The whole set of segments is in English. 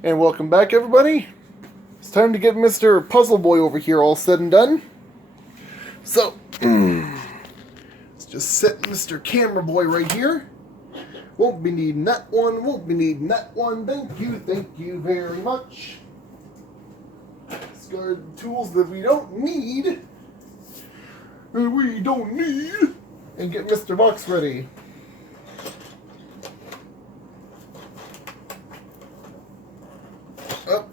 And welcome back, everybody. It's time to get Mr. Puzzle Boy over here all said and done. So, let's just set Mr. Camera Boy right here. Won't be needing that one, won't be needing that one. Thank you very much. Discard tools that we don't need. And get Mr. Box ready. Up.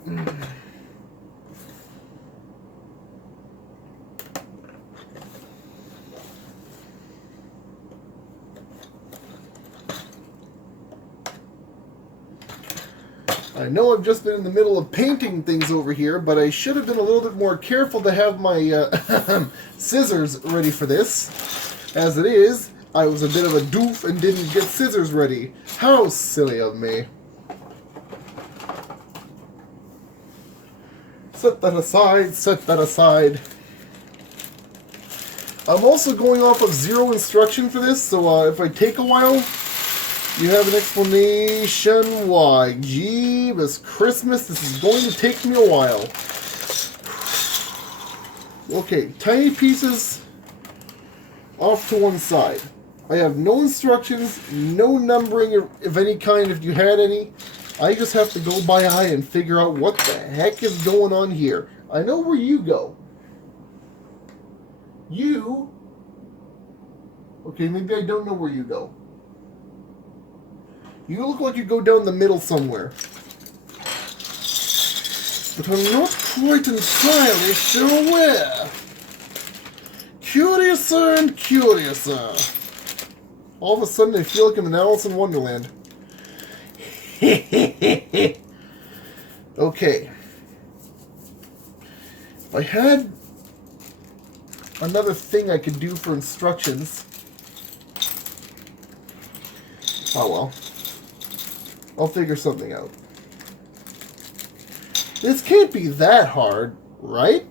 I know I've just been in the middle of painting things over here, but I should have been a little bit more careful to have my scissors ready for this. As it is, I was a bit of a doof and didn't get scissors ready. How silly of me. Set that aside, set that aside. I'm also going off of zero instruction for this, so if I take a while, you have an explanation why. Jeebus Christmas, this is going to take me a while. Okay, tiny pieces off to one side. I have no instructions, no numbering of any kind if you had any. I just have to go by eye and figure out what the heck is going on here. I know where you go. You... Okay, maybe I don't know where you go. You look like you go down the middle somewhere. But I'm not quite entirely sure where. Curiouser and curiouser. All of a sudden I feel like I'm in Alice in Wonderland. Okay. If I had another thing I could do for instructions. Oh well. I'll figure something out. This can't be that hard, right?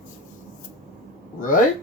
Right?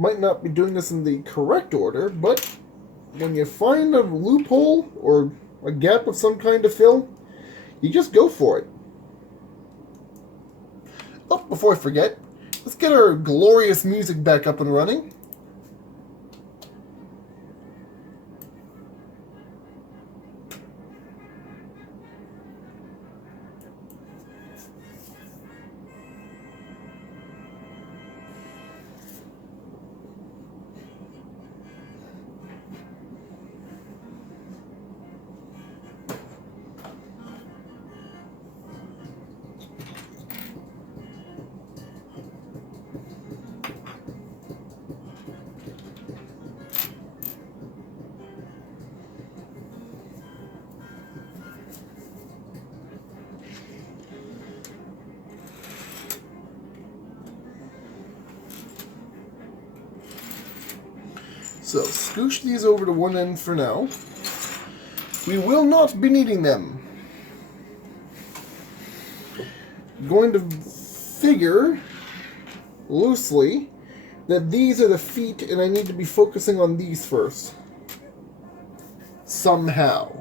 Might not be doing this in the correct order, but when you find a loophole or a gap of some kind to fill, you just go for it. Oh, before I forget, let's get our glorious music back up and running. So, scoosh these over to one end for now. We will not be needing them. I'm going to figure, loosely, that these are the feet and I need to be focusing on these first. Somehow.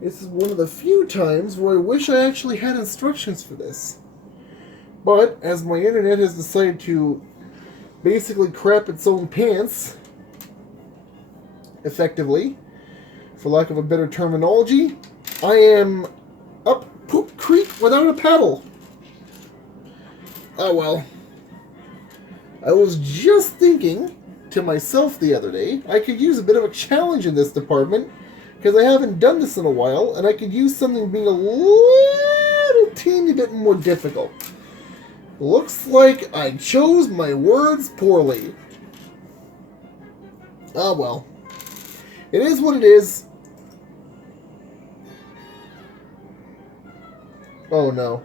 This is one of the few times where I wish I actually had instructions for this. But, as my internet has decided to basically crap its own pants, effectively, for lack of a better terminology, I am up poop creek without a paddle. Oh well. I was just thinking to myself the other day, I could use a bit of a challenge in this department, because I haven't done this in a while, and I could use something being a little teeny bit more difficult. Looks like I chose my words poorly. Ah, well. It is what it is. Oh no.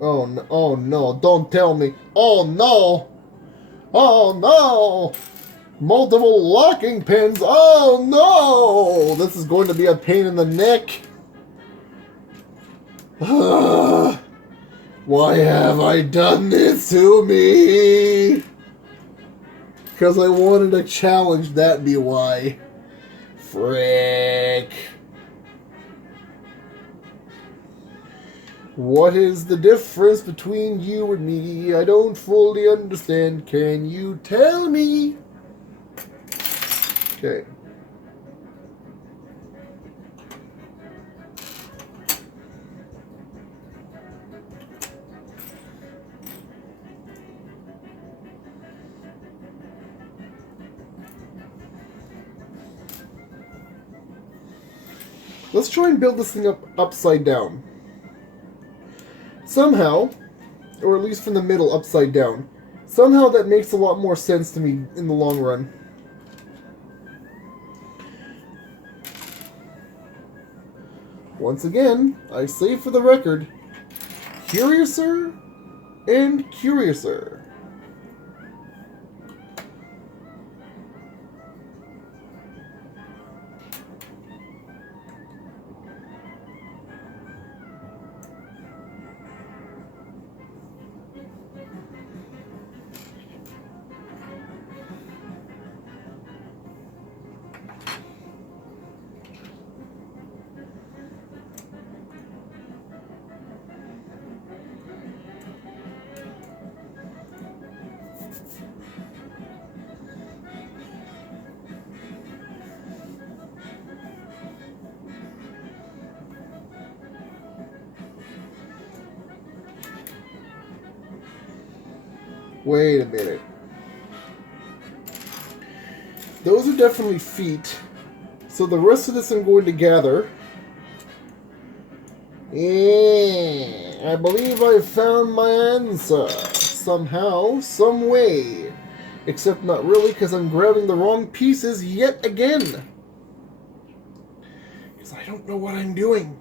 Oh no. Oh no. Don't tell me. Oh no. Oh no. Multiple locking pins. Oh no. This is going to be a pain in the neck. Why have I done this to me? Because I wanted a challenge, that be why. Frick. What is the difference between you and me? I don't fully understand. Can you tell me? Okay. Let's try and build this thing up upside down. Somehow, or at least from the middle upside down. Somehow that makes a lot more sense to me in the long run. Once again, I say for the record, curiouser and curiouser. Wait a minute. Those are definitely feet. So the rest of this I'm going to gather. I believe I found my answer. Somehow, some way. Except not really, because I'm grabbing the wrong pieces yet again. Because I don't know what I'm doing.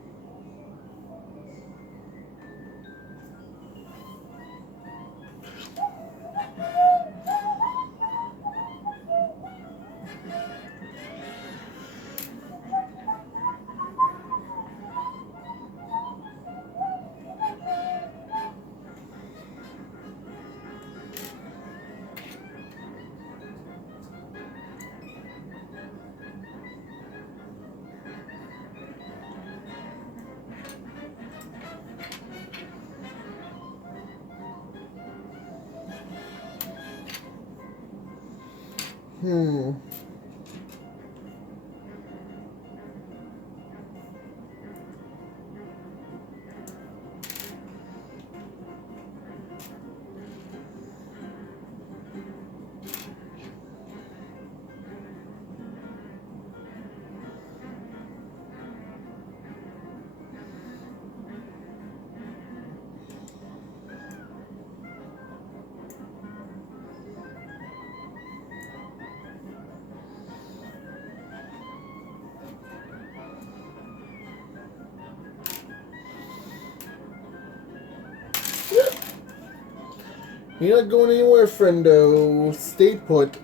You're not going anywhere, friendo. Stay put.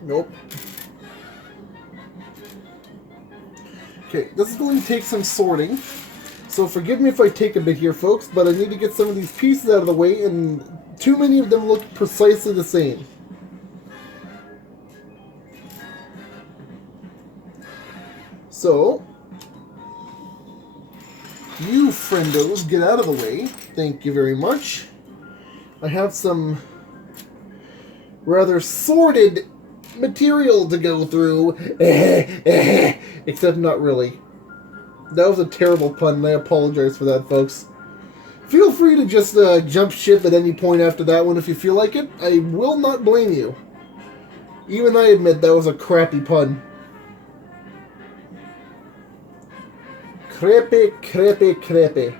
Nope. Okay, this is going to take some sorting. So forgive me if I take a bit here, folks, but I need to get some of these pieces out of the way, and too many of them look precisely the same. So, you friendos, get out of the way. Thank you very much. I have some rather sordid material to go through. Except not really. That was a terrible pun, and I apologize for that, folks. Feel free to just jump ship at any point after that one if you feel like it. I will not blame you. Even I admit that was a crappy pun. Creepy, creepy, creepy.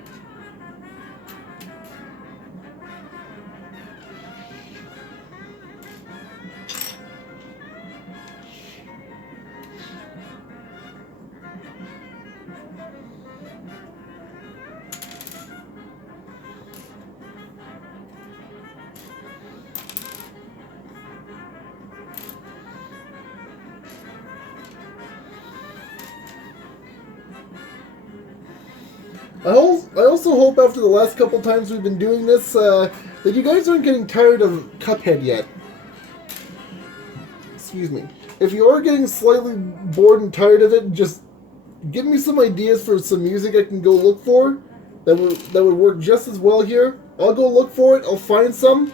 I also hope after the last couple times we've been doing this, that you guys aren't getting tired of Cuphead yet. Excuse me. If you are getting slightly bored and tired of it, just give me some ideas for some music I can go look for that would work just as well here. I'll go look for it, I'll find some,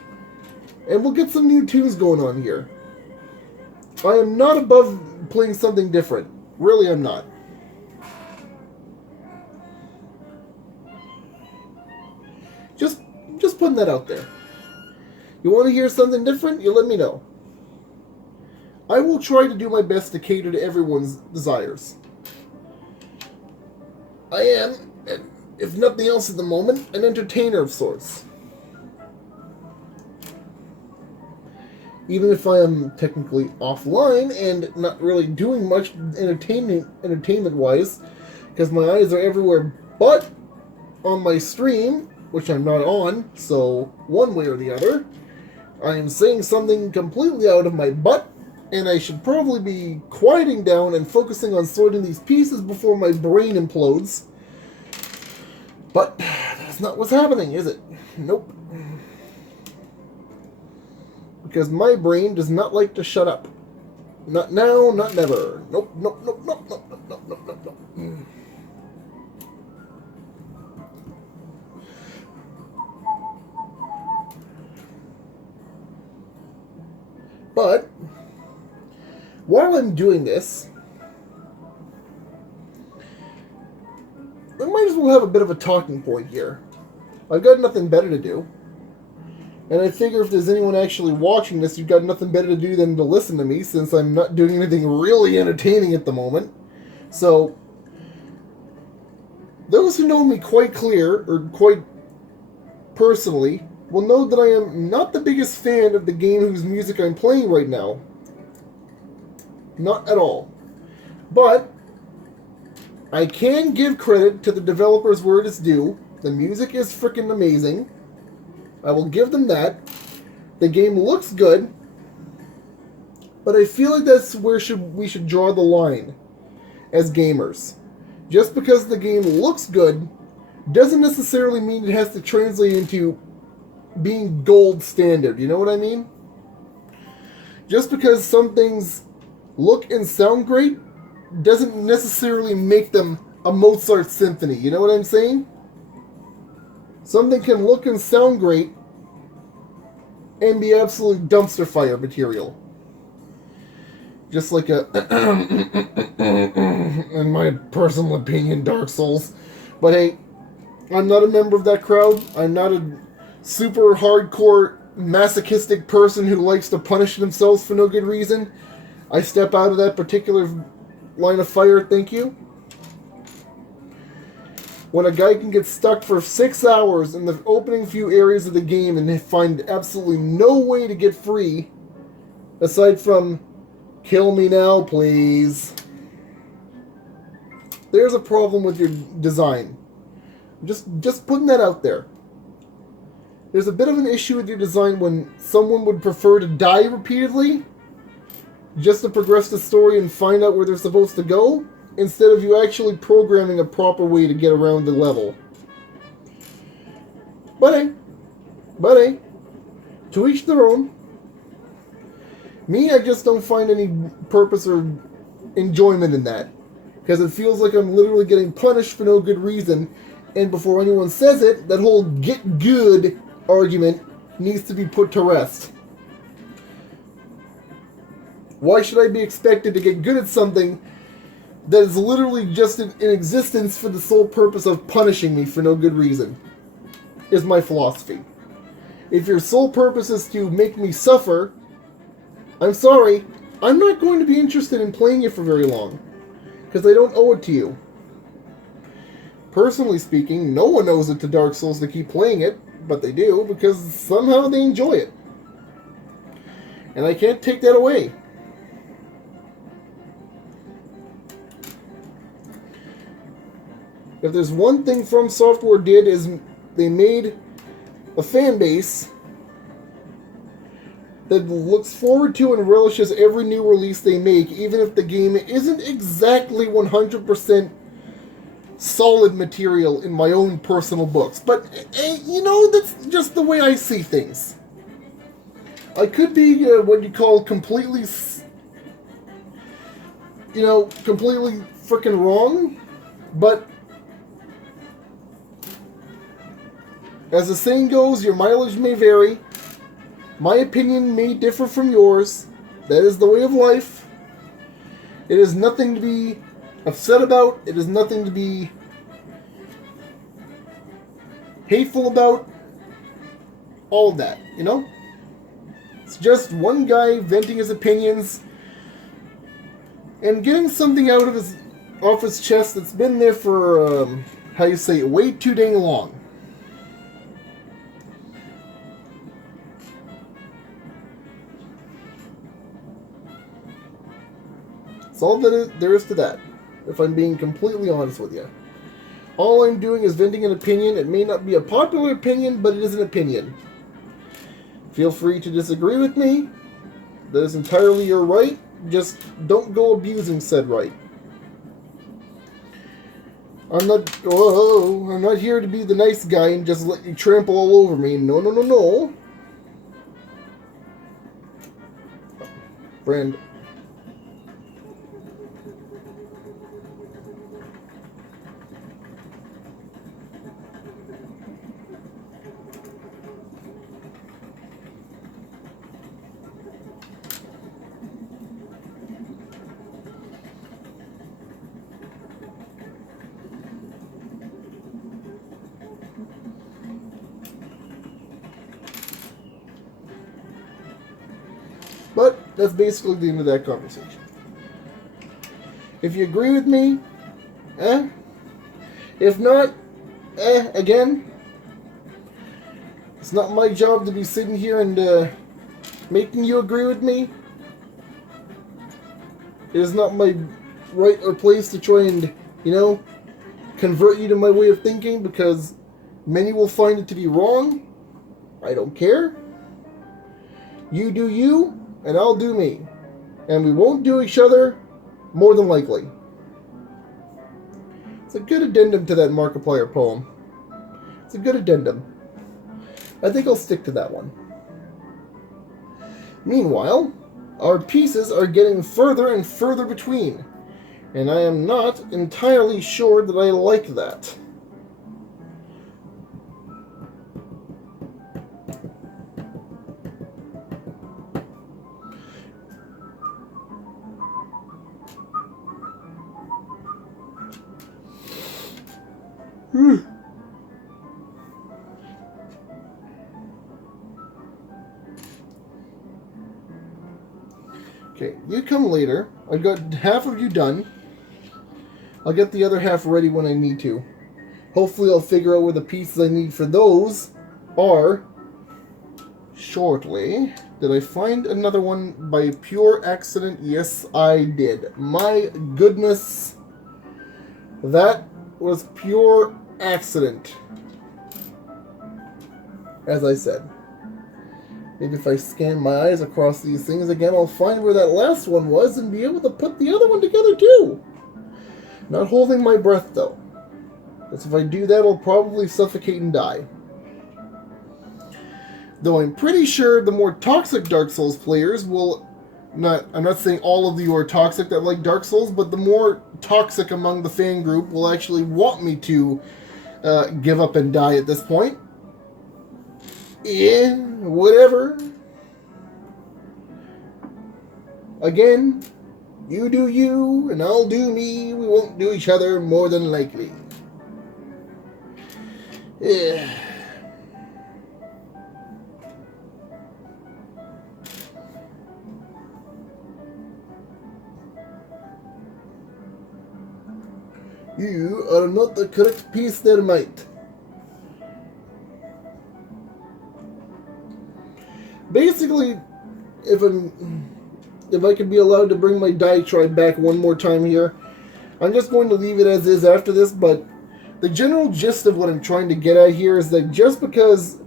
and we'll get some new tunes going on here. I am not above playing something different. Really, I'm not. Just putting that out there. You want to hear something different? You let me know. I will try to do my best to cater to everyone's desires. I am, if nothing else at the moment, an entertainer of sorts. Even if I am technically offline and not really doing much entertainment-wise, because my eyes are everywhere but on my stream, which I'm not on, so one way or the other, I am saying something completely out of my butt, and I should probably be quieting down and focusing on sorting these pieces before my brain implodes. But that's not what's happening, is it? Nope. Because my brain does not like to shut up. Not now, not never. Nope, nope, nope, nope, nope, nope, nope, nope, nope, nope. But while I'm doing this, I might as well have a bit of a talking point here. I've got nothing better to do. And I figure if there's anyone actually watching this, you've got nothing better to do than to listen to me, since I'm not doing anything really entertaining at the moment. So, those who know me quite clear, or quite personally, will know that I am not the biggest fan of the game whose music I'm playing right now. Not at all. But I can give credit to the developers where it is due. The music is freaking amazing. I will give them that. The game looks good. But I feel like that's where we should draw the line as gamers. Just because the game looks good doesn't necessarily mean it has to translate into being gold standard, you know what I mean? Just because some things look and sound great doesn't necessarily make them a Mozart symphony, you know what I'm saying? Something can look and sound great and be absolute dumpster fire material. Just like a in my personal opinion, Dark Souls. But hey, I'm not a member of that crowd. I'm not a super hardcore masochistic person who likes to punish themselves for no good reason. I step out of that particular line of fire, thank you. When a guy can get stuck for 6 hours in the opening few areas of the game and find absolutely no way to get free, aside from, kill me now, please. There's a problem with your design. Just putting that out there. There's a bit of an issue with your design when someone would prefer to die repeatedly just to progress the story and find out where they're supposed to go, instead of you actually programming a proper way to get around the level. But hey, to each their own. Me, I just don't find any purpose or enjoyment in that, because it feels like I'm literally getting punished for no good reason, and before anyone says it, that whole get good argument needs to be put to rest. Why should I be expected to get good at something that is literally just in existence for the sole purpose of punishing me for no good reason? is my philosophy. If your sole purpose is to make me suffer, I'm sorry, I'm not going to be interested in playing it for very long. Because I don't owe it to you. Personally speaking, no one owes it to Dark Souls to keep playing it, but they do, because somehow they enjoy it. And I can't take that away. If there's one thing From Software did, is they made a fan base that looks forward to and relishes every new release they make, even if the game isn't exactly 100% solid material in my own personal books. But, you know, that's just the way I see things. I could be what you call completely freaking wrong, but as the saying goes, your mileage may vary. My opinion may differ from yours. That is the way of life. It is nothing to be upset about. It is nothing to be hateful about. All of that, you know? It's just one guy venting his opinions and getting something out of off his chest that's been there for, way too dang long. That's all there is to that, if I'm being completely honest with you. All I'm doing is venting an opinion. It may not be a popular opinion, but it is an opinion. Feel free to disagree with me. That is entirely your right. Just don't go abusing said right. I'm not here to be the nice guy and just let you trample all over me. No, no, no, no. Friend. But that's basically the end of that conversation. If you agree with me, If not, again, it's not my job to be sitting here and making you agree with me. It is not my right or place to try and, convert you to my way of thinking, because many will find it to be wrong. I don't care. You do you, and I'll do me. And we won't do each other, more than likely. It's a good addendum to that Markiplier poem. It's a good addendum. I think I'll stick to that one. Meanwhile, our pieces are getting further and further between, and I am not entirely sure that I like that. Okay, you come later. I've got half of you done. I'll get the other half ready when I need to. Hopefully I'll figure out where the pieces I need for those are shortly. Did I find another one by pure accident? Yes, I did. My goodness. That was pure accident. As I said. Maybe if I scan my eyes across these things again, I'll find where that last one was and be able to put the other one together too. Not holding my breath though. Because if I do that, I'll probably suffocate and die. Though I'm pretty sure the more toxic Dark Souls players will... I'm not saying all of you are toxic that like Dark Souls, but the more toxic among the fan group will actually want me to give up and die at this point. Yeah, whatever. Again, you do you, and I'll do me. We won't do each other more than likely. Yeah. You are not the correct piece there, mate. Basically, if I could be allowed to bring my diatribe back one more time here, I'm just going to leave it as is after this, but the general gist of what I'm trying to get at here is that just because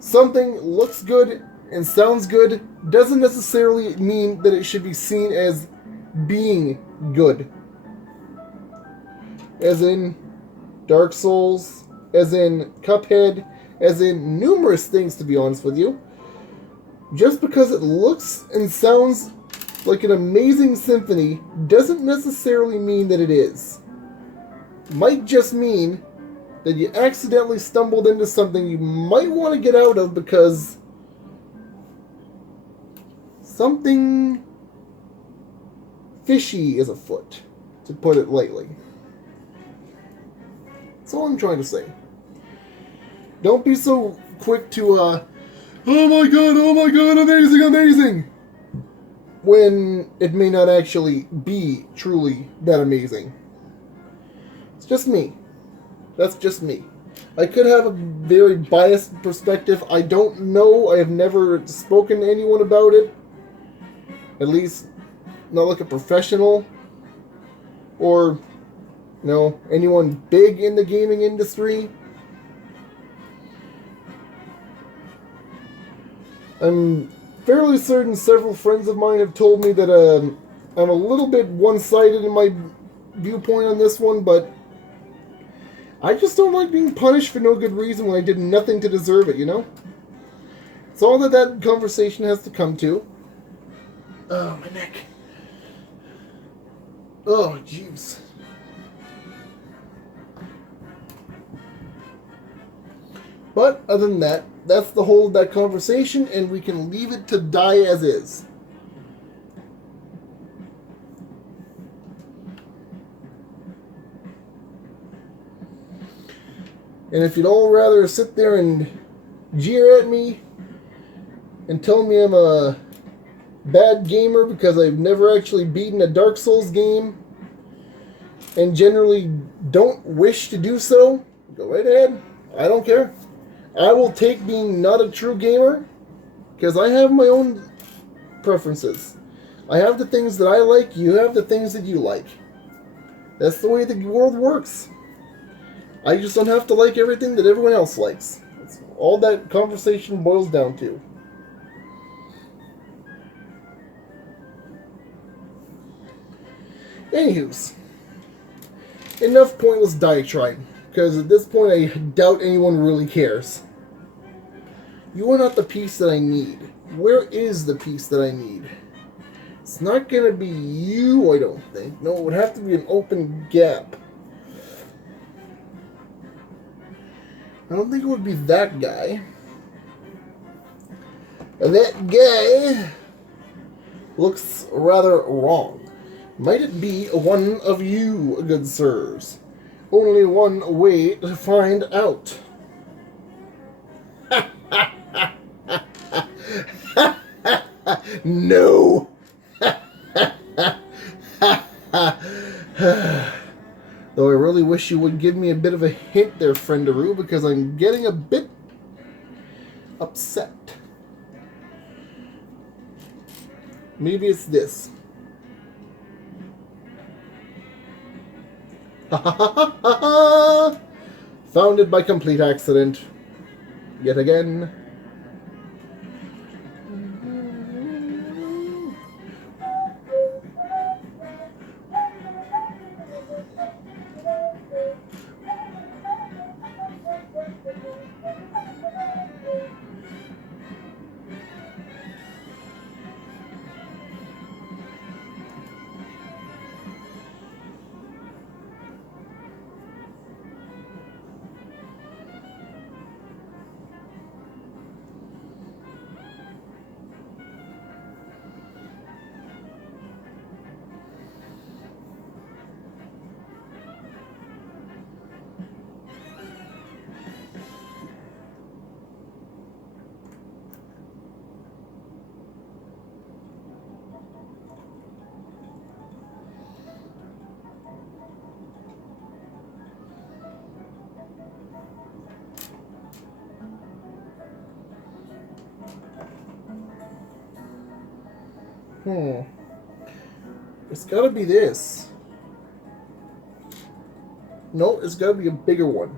something looks good and sounds good doesn't necessarily mean that it should be seen as being good. As in Dark Souls, as in Cuphead, as in numerous things, to be honest with you. Just because it looks and sounds like an amazing symphony doesn't necessarily mean that it is. Might just mean that you accidentally stumbled into something you might want to get out of because something fishy is afoot, to put it lightly. That's all I'm trying to say. Don't be so quick to, oh my god, amazing, amazing! When it may not actually be truly that amazing. It's just me. That's just me. I could have a very biased perspective. I don't know. I have never spoken to anyone about it. At least, not like a professional. Or, anyone big in the gaming industry. I'm fairly certain several friends of mine have told me that I'm a little bit one-sided in my viewpoint on this one, but I just don't like being punished for no good reason when I did nothing to deserve it, It's all that conversation has to come to. Oh, my neck. Oh, jeez. But other than that, that's the whole of that conversation, and we can leave it to die as is. And if you'd all rather sit there and jeer at me and tell me I'm a bad gamer because I've never actually beaten a Dark Souls game and generally don't wish to do so, go right ahead. I don't care. I will take being not a true gamer because I have my own preferences. I have the things that I like, you have the things that you like. That's the way the world works. I just don't have to like everything that everyone else likes. That's all that conversation boils down to. Anywho's, enough pointless diatribe, because at this point I doubt anyone really cares. You are not the piece that I need. Where is the piece that I need? It's not going to be you, I don't think. No, it would have to be an open gap. I don't think it would be that guy. And that guy looks rather wrong. Might it be one of you, good sirs? Only one way to find out. No. Though I really wish you would give me a bit of a hint there, friendaroo, because I'm getting a bit upset. Maybe it's this. Found it by complete accident. Yet again. It's gotta be this. No, it's gotta be a bigger one.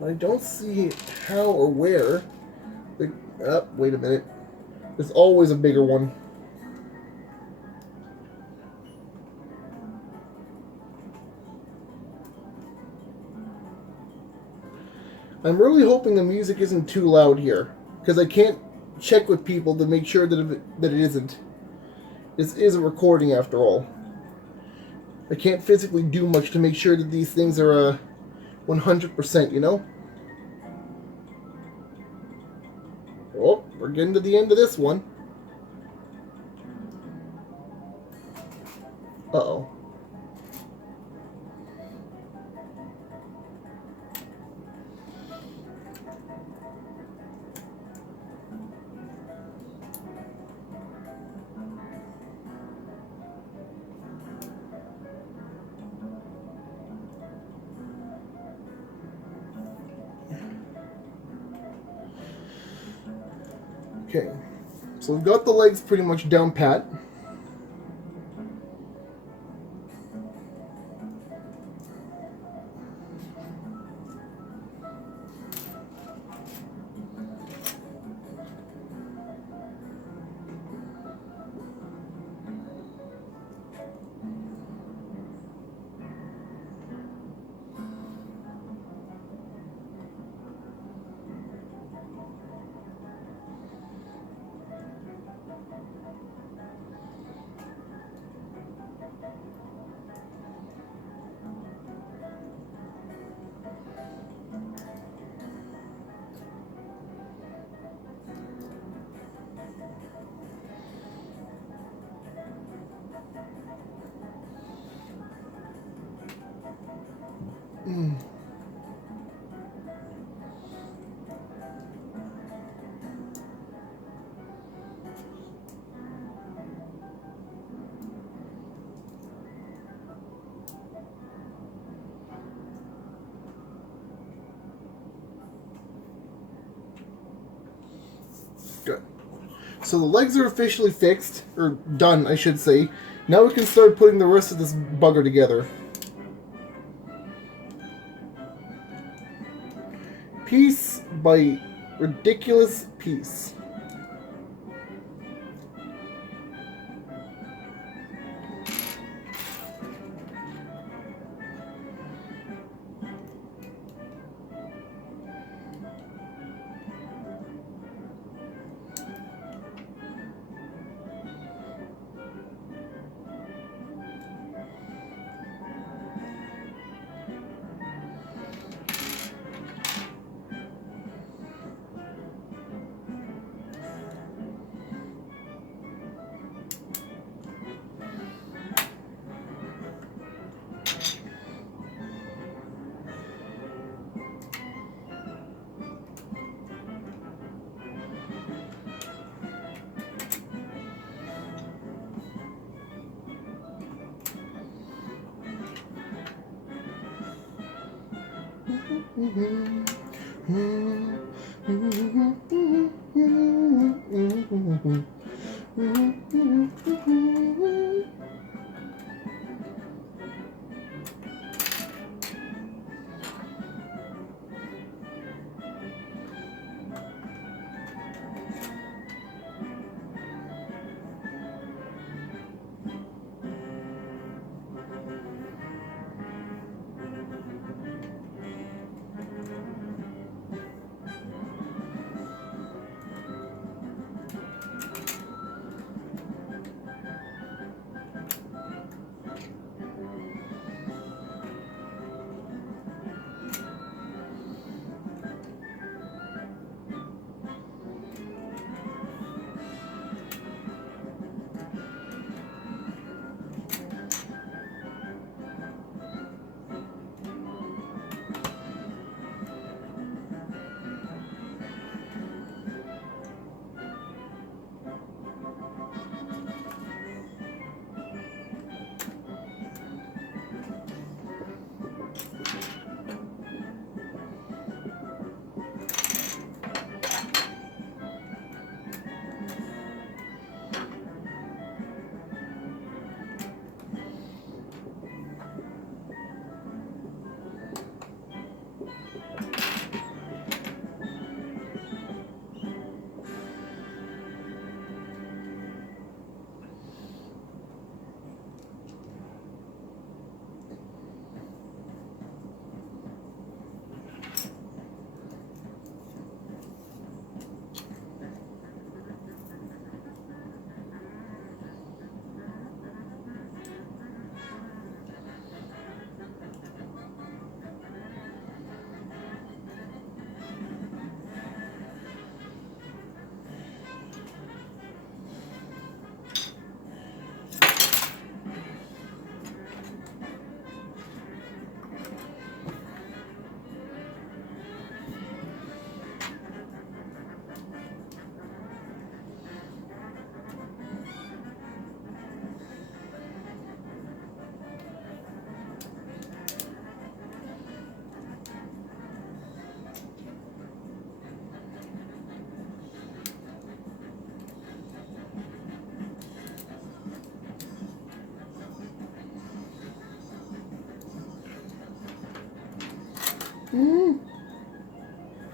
But I don't see how or where. Wait a minute. There's always a bigger one. I'm really hoping the music isn't too loud here, because I can't check with people to make sure that it isn't. This is a recording after all. I can't physically do much to make sure that these things are 100%, you know? Oh, we're getting to the end of this one. Uh-oh. Okay, so we've got the legs pretty much down pat. Good. So the legs are officially fixed, or done, I should say. Now we can start putting the rest of this bugger together. Piece by ridiculous piece.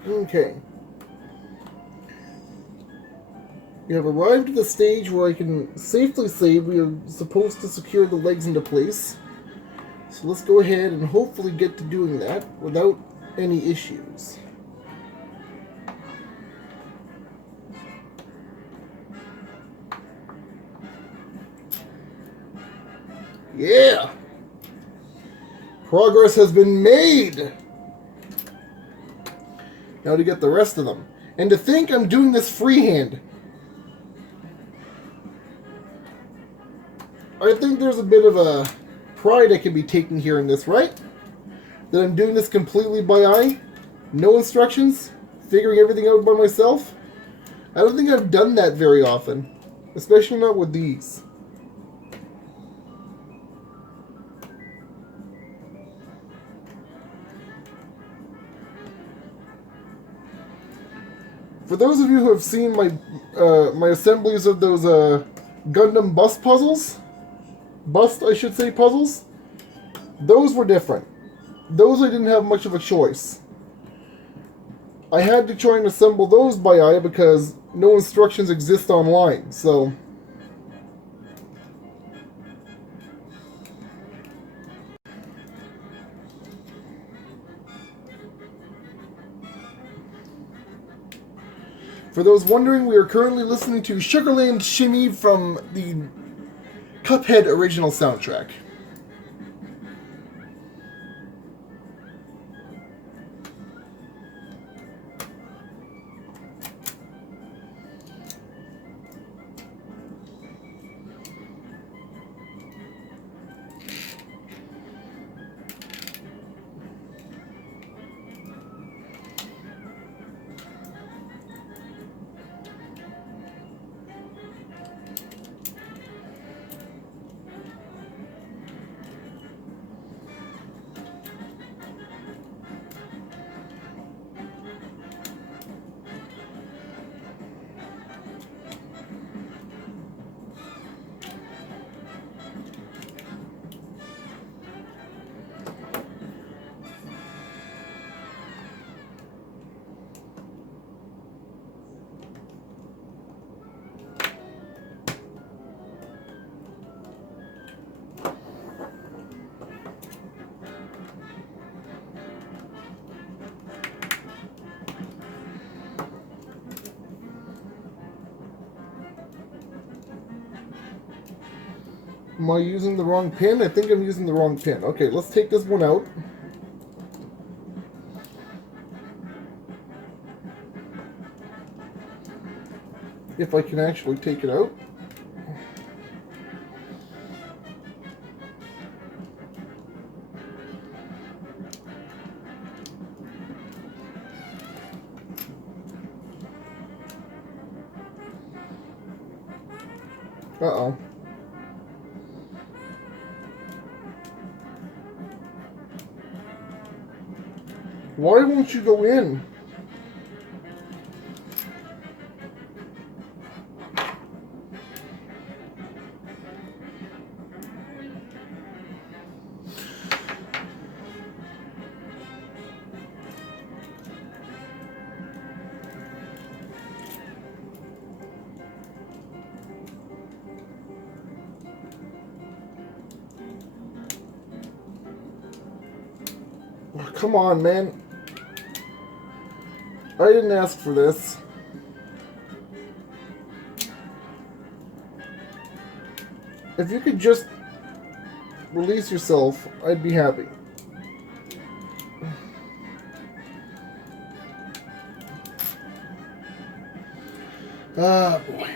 Okay. We have arrived at the stage where I can safely say we are supposed to secure the legs into place. So let's go ahead and hopefully get to doing that without any issues. Yeah! Progress has been made! Now to get the rest of them. And to think I'm doing this freehand. I think there's a bit of a pride I can be taking here in this, right? That I'm doing this completely by eye, no instructions, figuring everything out by myself. I don't think I've done that very often, especially not with these. For those of you who have seen my my assemblies of those Gundam bust I should say puzzles, those were different. Those I didn't have much of a choice. I had to try and assemble those by eye because no instructions exist online, so... For those wondering, we are currently listening to Sugarland Shimmy from the Cuphead original soundtrack. Am I using the wrong pin? I think I'm using the wrong pin. Okay, let's take this one out. If I can actually take it out. Uh-oh. Why won't you go in? Oh, come on, man. I didn't ask for this. If you could just release yourself, I'd be happy. Ah, boy.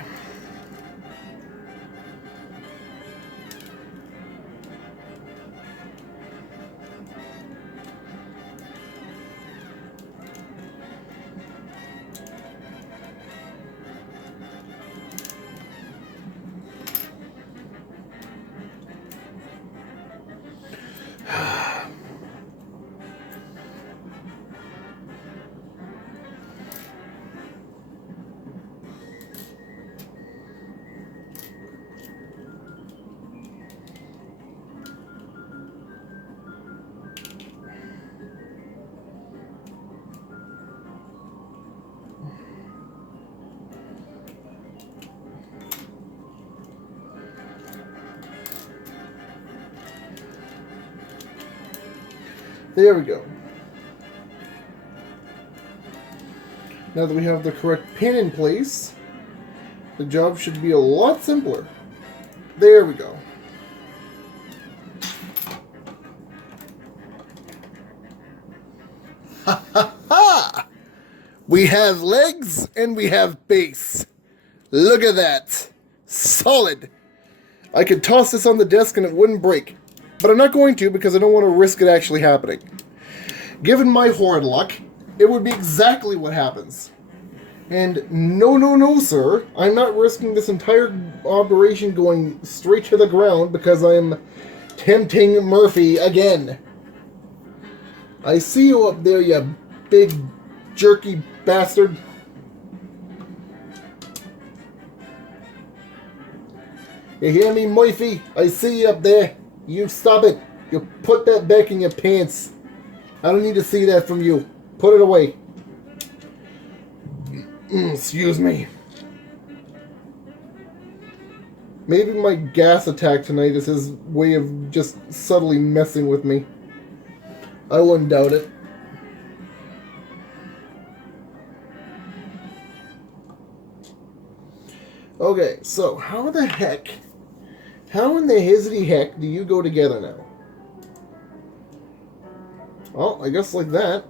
There we go. Now that we have the correct pin in place, the job should be a lot simpler. There we go. Ha ha ha! We have legs and we have base. Look at that. Solid. I could toss this on the desk and it wouldn't break. But I'm not going to because I don't want to risk it actually happening. Given my horrid luck, it would be exactly what happens. And no, sir. I'm not risking this entire operation going straight to the ground because I'm tempting Murphy again. I see you up there, you big jerky bastard. You hear me, Murphy? I see you up there. You stop it. You put that back in your pants. I don't need to see that from you. Put it away. Excuse me. Maybe my gas attack tonight is his way of just subtly messing with me. I wouldn't doubt it. Okay, so how in the heck do you go together now? Well, I guess like that.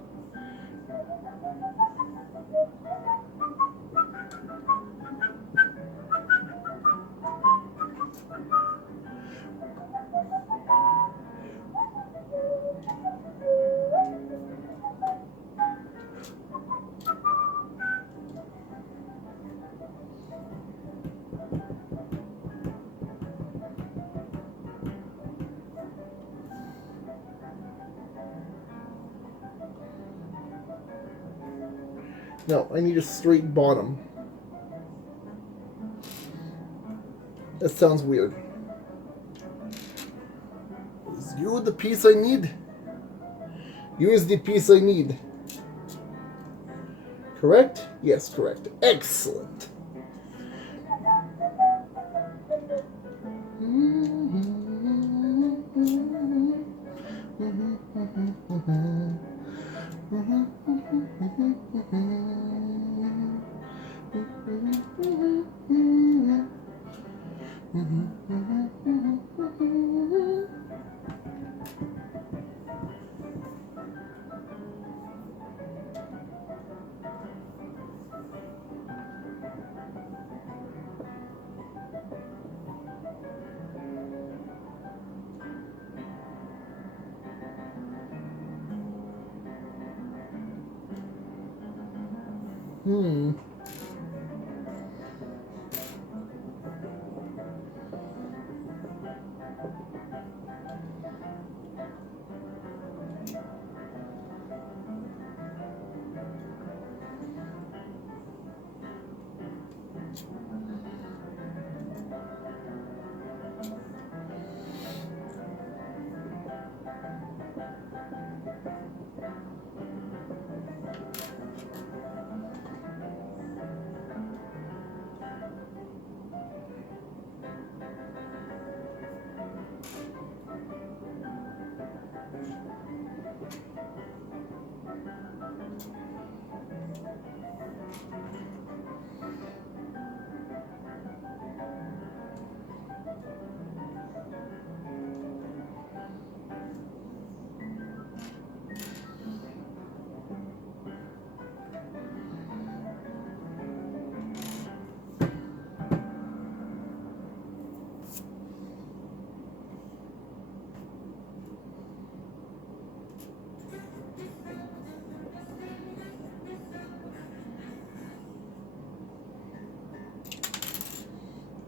No, I need a straight bottom. That sounds weird. Is you the piece I need? You is the piece I need. Correct? Yes, correct. Excellent.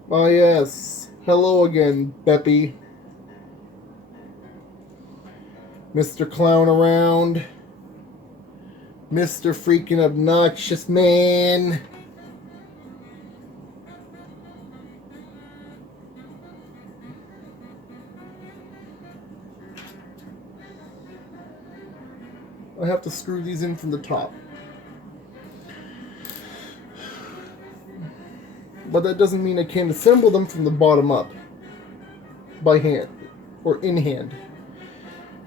Oh yes. Hello again, Beppy. Mr. Clown Around. Mr. Freaking Obnoxious Man. I have to screw these in from the top. But that doesn't mean I can't assemble them from the bottom up. By hand. Or in hand.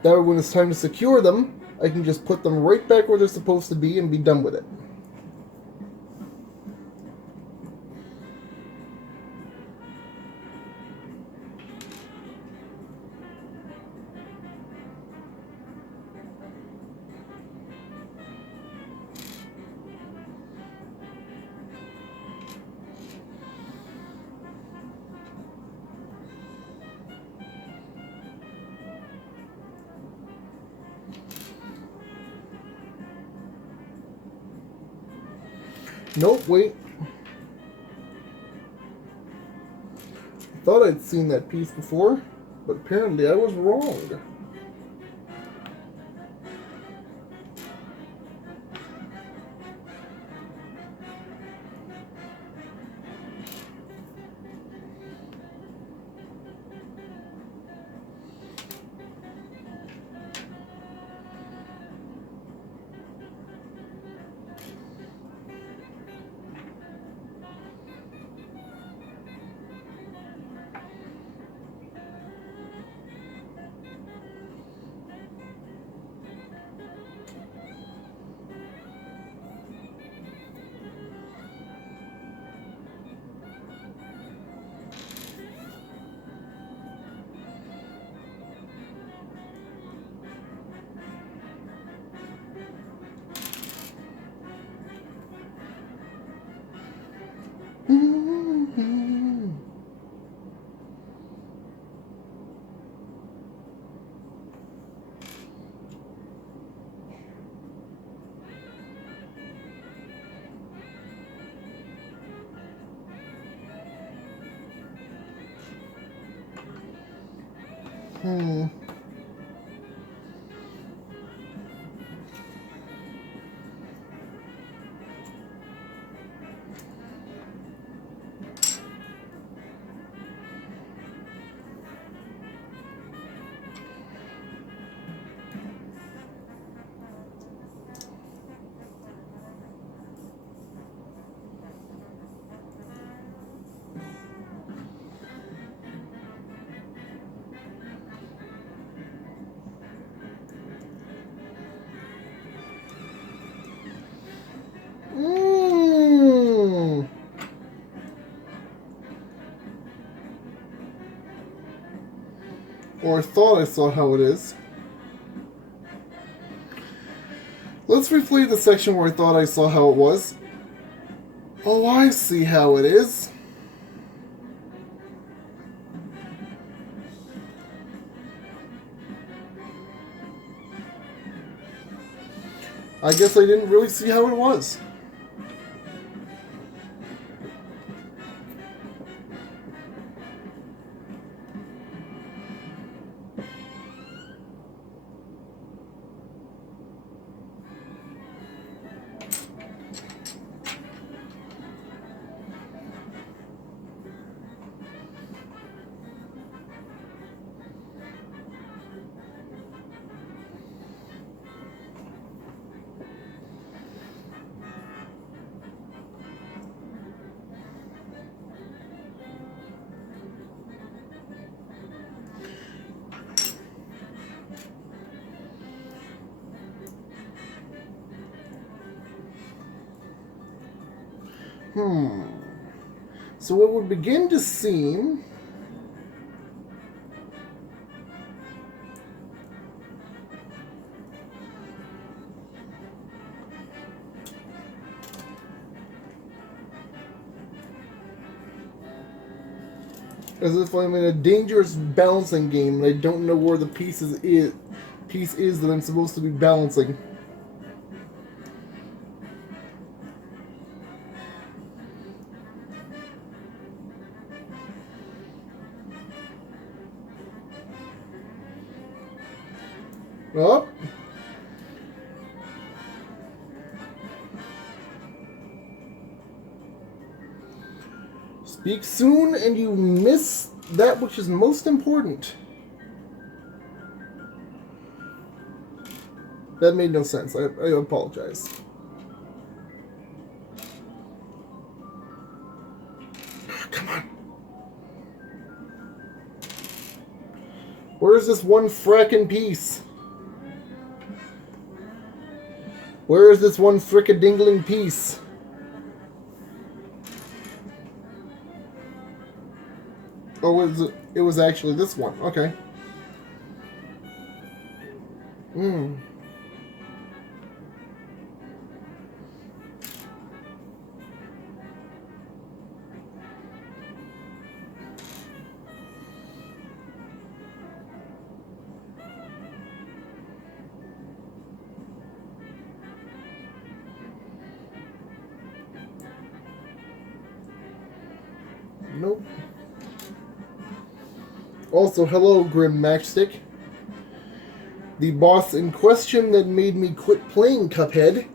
That way when it's time to secure them, I can just put them right back where they're supposed to be and be done with it. Nope, wait. I thought I'd seen that piece before, but apparently I was wrong. Or I thought I saw how it is. Let's replay the section where I thought I saw how it was. Oh, I see how it is. I guess I didn't really see how it was. So it would begin to seem as if I'm in a dangerous balancing game and I don't know where the piece is that I'm supposed to be balancing. Oh. Speak soon and you miss that which is most important. That made no sense. I apologize. Come on. Where's this one frackin' piece? Where is this one fricka-dingling piece? Oh, it was actually this one. Okay. Hmm. Nope. Also, hello, Grim Matchstick. The boss in question that made me quit playing Cuphead.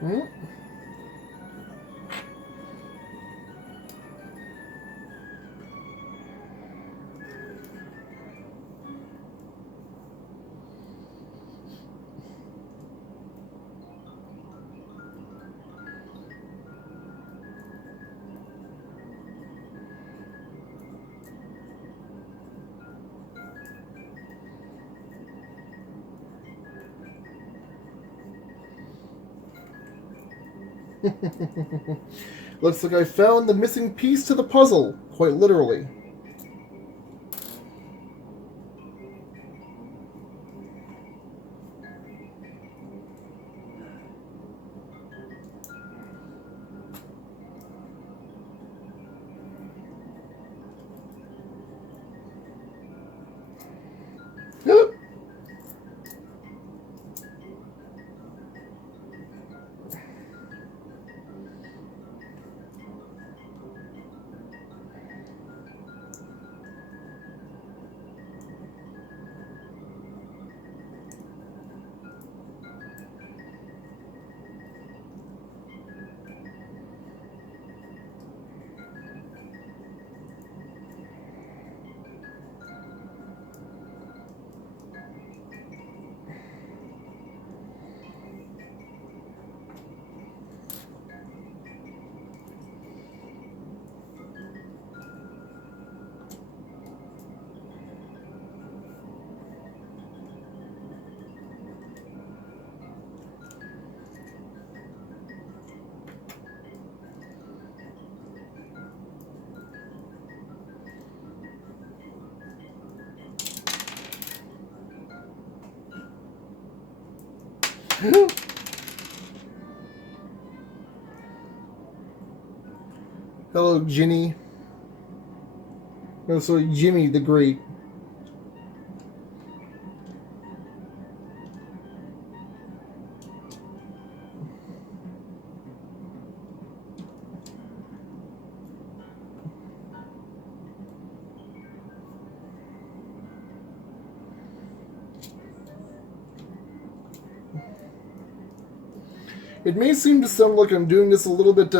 Hmm? Looks like I found the missing piece to the puzzle, quite literally. Hello, Ginny. No, sorry, Jimmy the Great. It may seem to sound like I'm doing this a little bit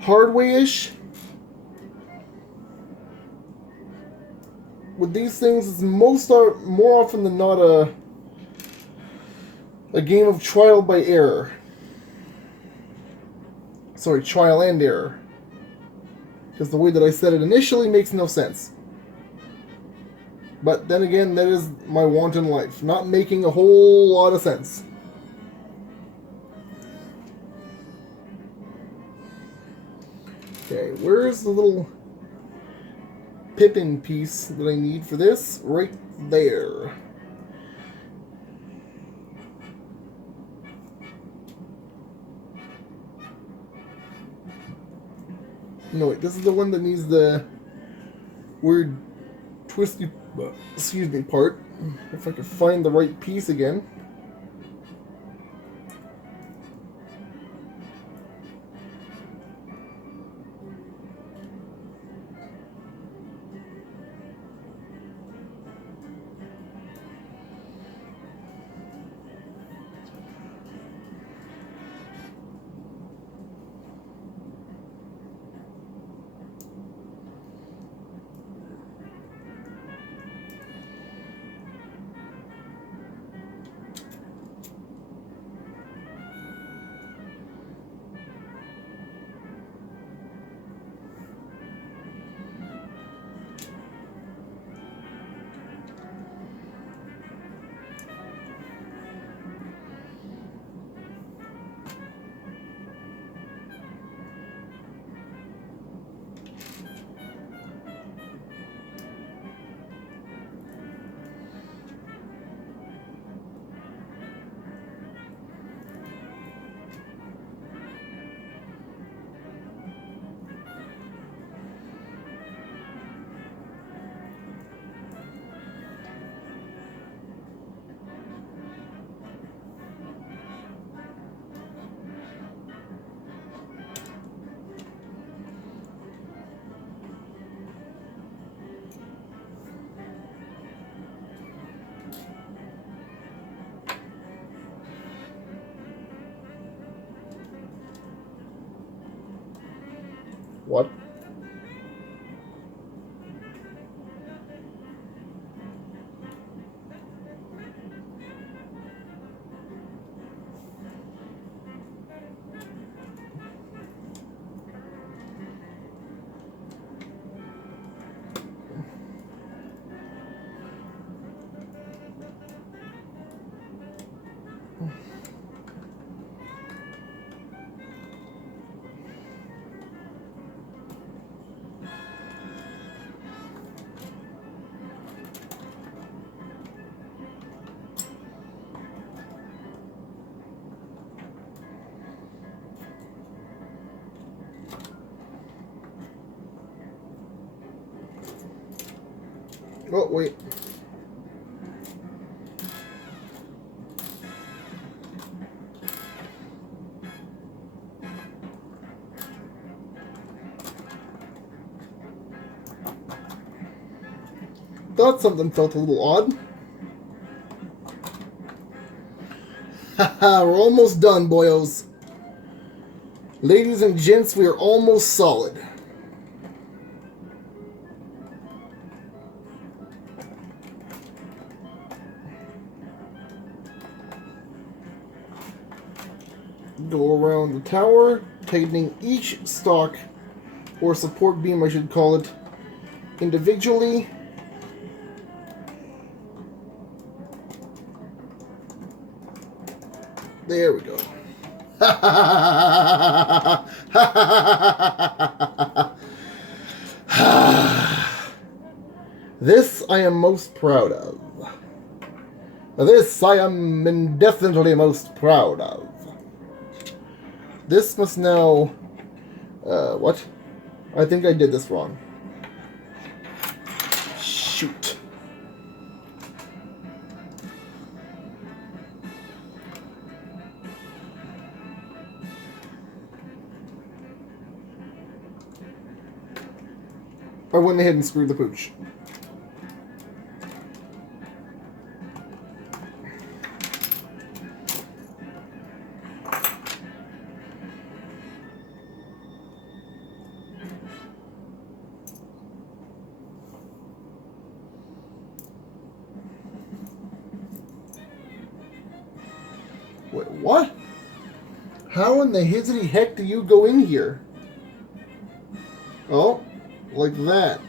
hard way-ish. With these things, it's more often than not a game of trial by error. Sorry, trial and error. Because the way that I said it initially makes no sense. But then again, that is my want in life. Not making a whole lot of sense. Okay, where's the little Pippin piece that I need for this? Right there. No, wait, this is the one that needs the weird twisty, excuse me, part. If I could find the right piece again. Oh, wait. Thought something felt a little odd. Haha, we're almost done, boyos. Ladies and gents, we are almost solid. Go around the tower, tightening each stock, or support beam, I should call it, individually. There we go. This I am most proud of. This I am indefinitely most proud of. This must now... what? I think I did this wrong. Shoot. I went ahead and screwed the pooch. Wait, what? How in the hizzy heck do you go in here? Oh, like that.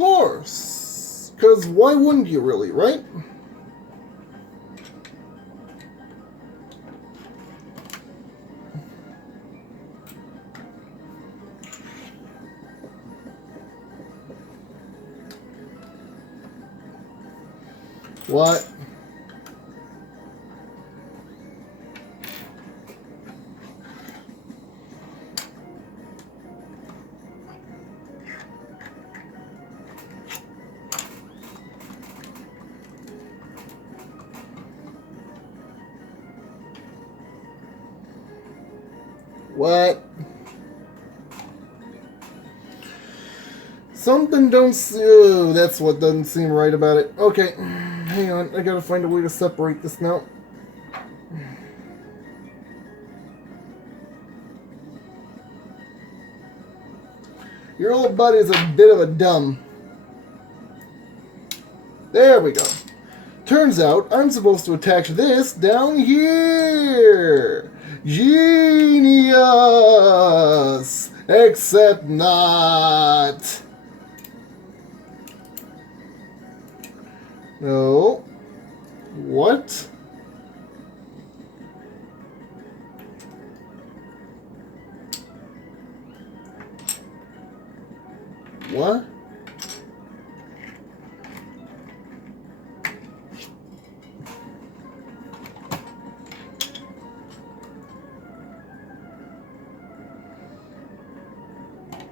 course. Because why wouldn't you really, right? What? What? Something don't... Oh, that's what doesn't seem right about it. Okay, hang on. I gotta find a way to separate this now. Your old buddy's a bit of a dumb. There we go. Turns out I'm supposed to attach this down here. Genius! Except not. No. What? What?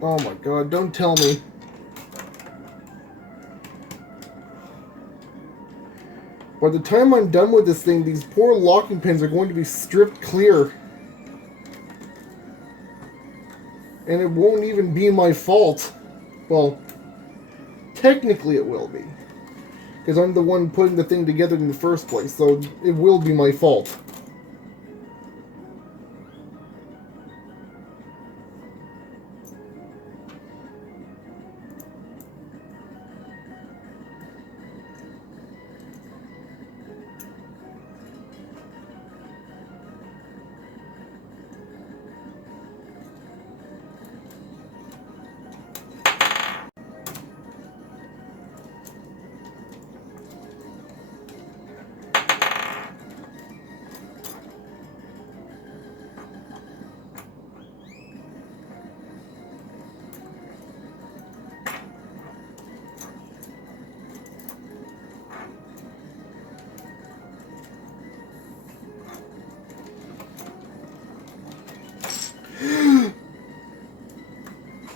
Oh my god, don't tell me. By the time I'm done with this thing, these poor locking pins are going to be stripped clear. And it won't even be my fault. Well, technically it will be. Because I'm the one putting the thing together in the first place, so it will be my fault.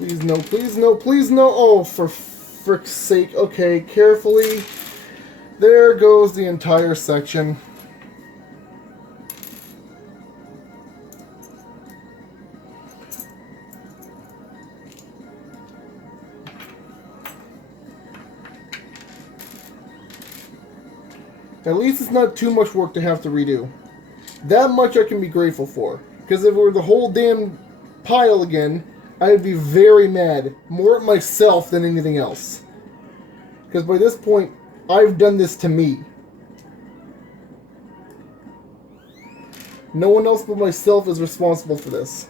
Please no, please no, please no. Oh, for frick's sake. Okay, carefully. There goes the entire section. At least it's not too much work to have to redo. That much I can be grateful for. Because if it were the whole damn pile again, I would be very mad. More at myself than anything else. Because by this point, I've done this to me. No one else but myself is responsible for this.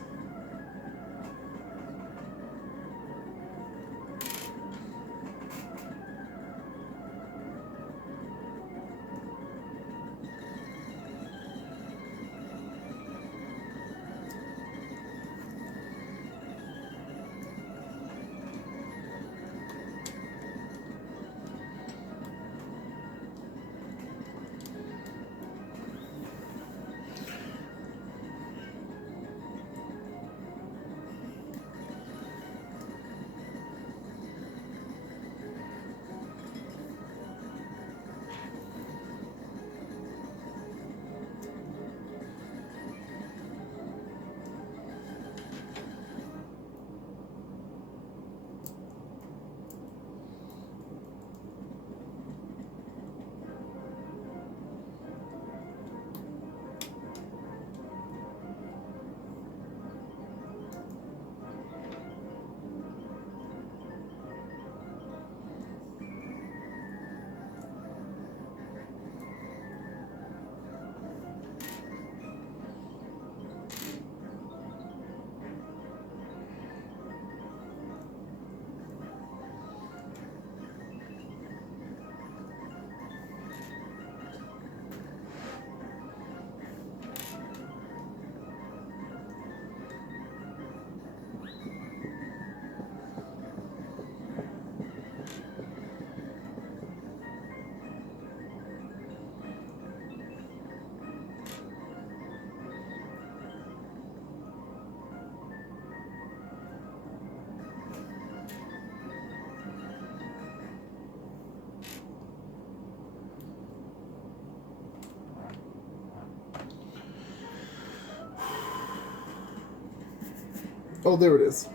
Oh, there it is.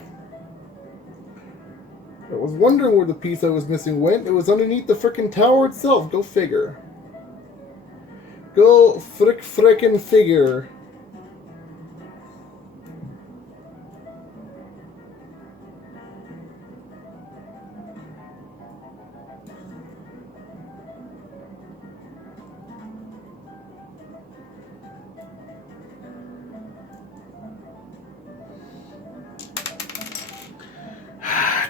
I was wondering where the piece I was missing went. It was underneath the frickin' tower itself. Go figure. Go frickin' figure.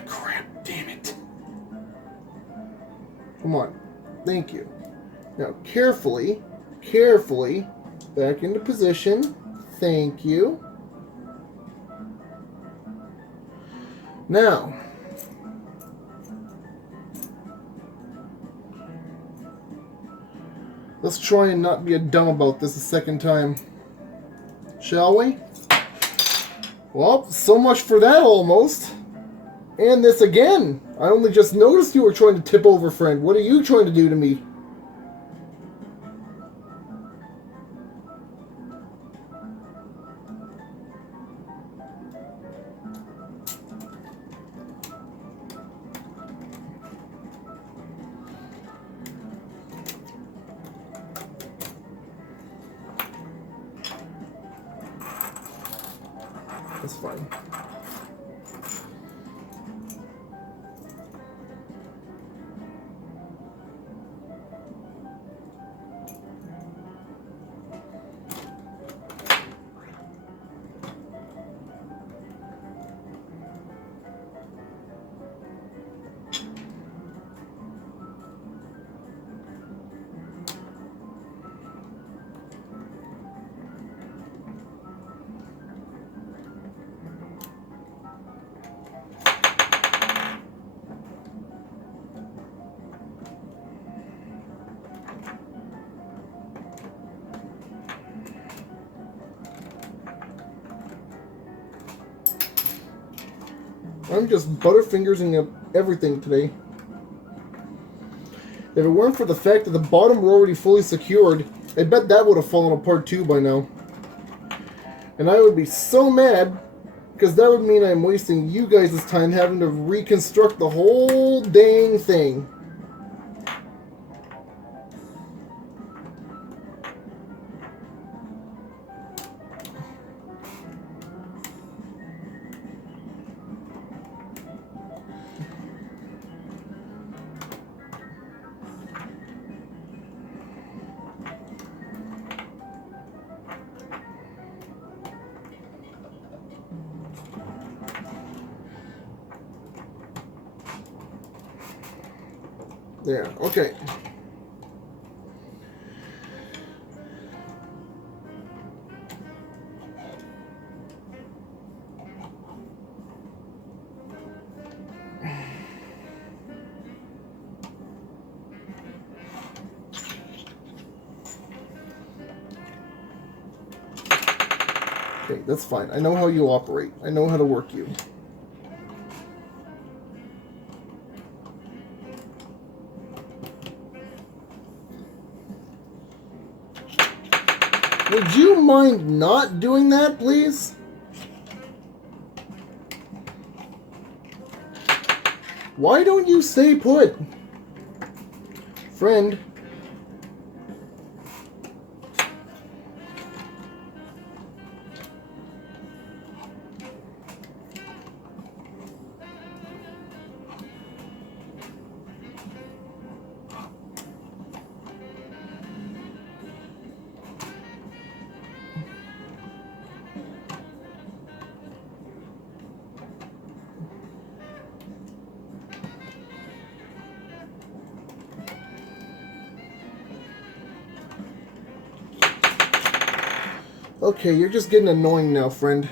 Crap, damn it. Come on. Thank you. Now, carefully, back into position. Thank you. Now, let's try and not be a dumb about this a second time. Shall we? Well, so much for that almost. And this again. I only just noticed you were trying to tip over, friend. What are you trying to do to me? That's fine. I'm just butterfingersing everything today. If it weren't for the fact that the bottom were already fully secured, I bet that would have fallen apart too by now. And I would be so mad, because that would mean I'm wasting you guys' time having to reconstruct the whole dang thing. There, okay. Okay, that's fine. I know how you operate. I know how to work you. Would you mind not doing that, please? Why don't you stay put? Friend. Okay, you're just getting annoying now, friend.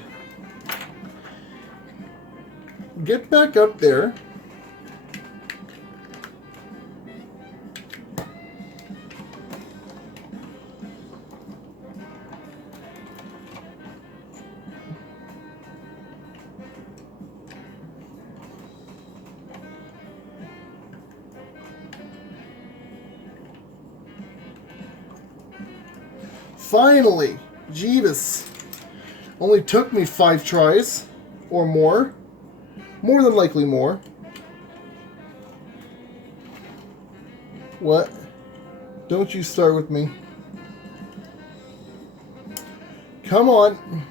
Get back up there. Finally! Jeebus. Only took me 5 tries. Or more. More than likely more. What? Don't you start with me. Come on.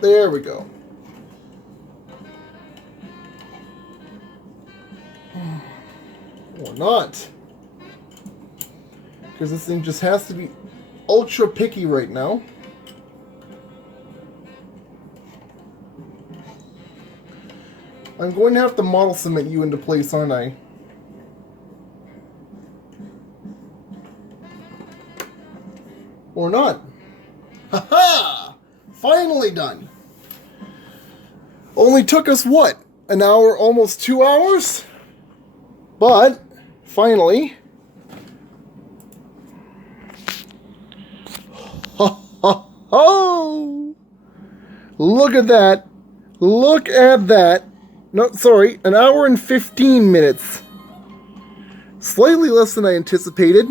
There we go. Or not. Because this thing just has to be ultra picky right now. I'm going to have to model cement you into place, aren't I? Or not. Ha-ha! Finally done. Only took us, what? An hour, almost 2 hours? But, finally... Ho, ho, ho! Look at that. Look at that. No, sorry, an hour and 15 minutes. Slightly less than I anticipated.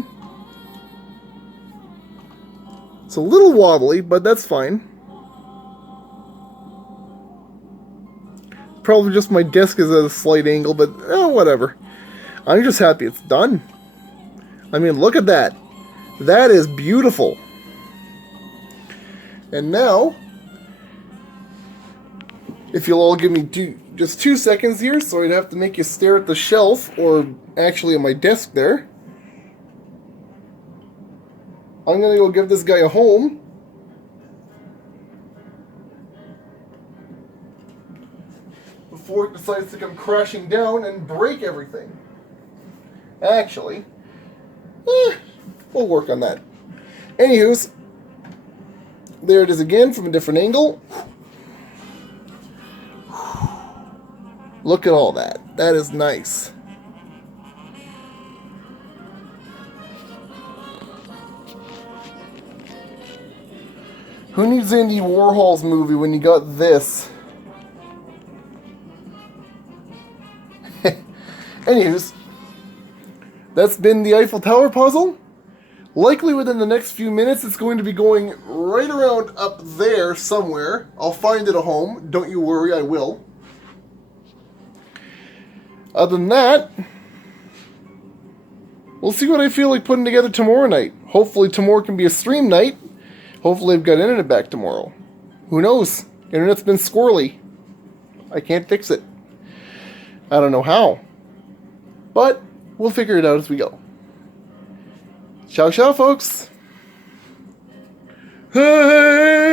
It's a little wobbly, but that's fine. Probably just my desk is at a slight angle, but whatever. I'm just happy it's done. I mean, look at that. That is beautiful. And now, if you'll all give me just 2 seconds here, so I'd have to make you stare at the shelf, or actually at my desk there. I'm going to go give this guy a home. Before it decides to come crashing down and break everything. Actually, we'll work on that. Anywho's, there it is again from a different angle. Look at all that. That is nice. Who needs Andy Warhol's movie when you got this? Anyways, that's been the Eiffel Tower puzzle. Likely within the next few minutes, it's going to be going right around up there somewhere. I'll find it a home. Don't you worry, I will. Other than that, we'll see what I feel like putting together tomorrow night. Hopefully tomorrow can be a stream night. Hopefully I've got internet back tomorrow. Who knows? Internet's been squirrely. I can't fix it. I don't know how. But we'll figure it out as we go. Ciao, ciao, folks. Hey!